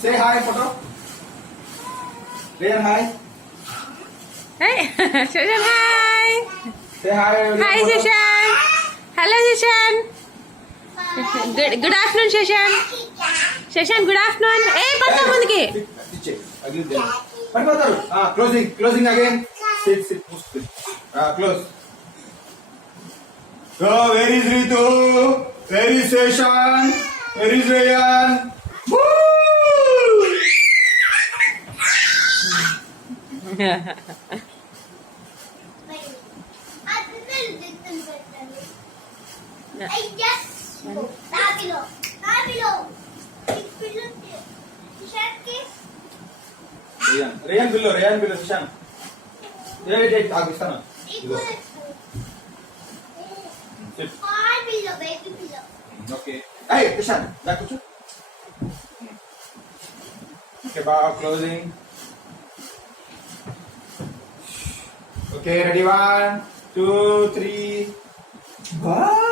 Say hi, photo. Real hi. Hey, Shashan, hi. Say hi. Hi, photo. Shashan. Hello, Shashan. Good afternoon, Shashan. Shashan, good afternoon. Hey, pata mundiki. Sit, sit. Again there. Paripotaru. Closing again. Sit. Push. Close. So, where is Ritu? Where is Seshan? Where is Rayan? Woo! Rayan below, Seshan. Wait, Agustana. Sit. Okay. Hey, Seshan, back to you. Okay, bow, closing. Okay, ready? 1, 2, 3. Wow!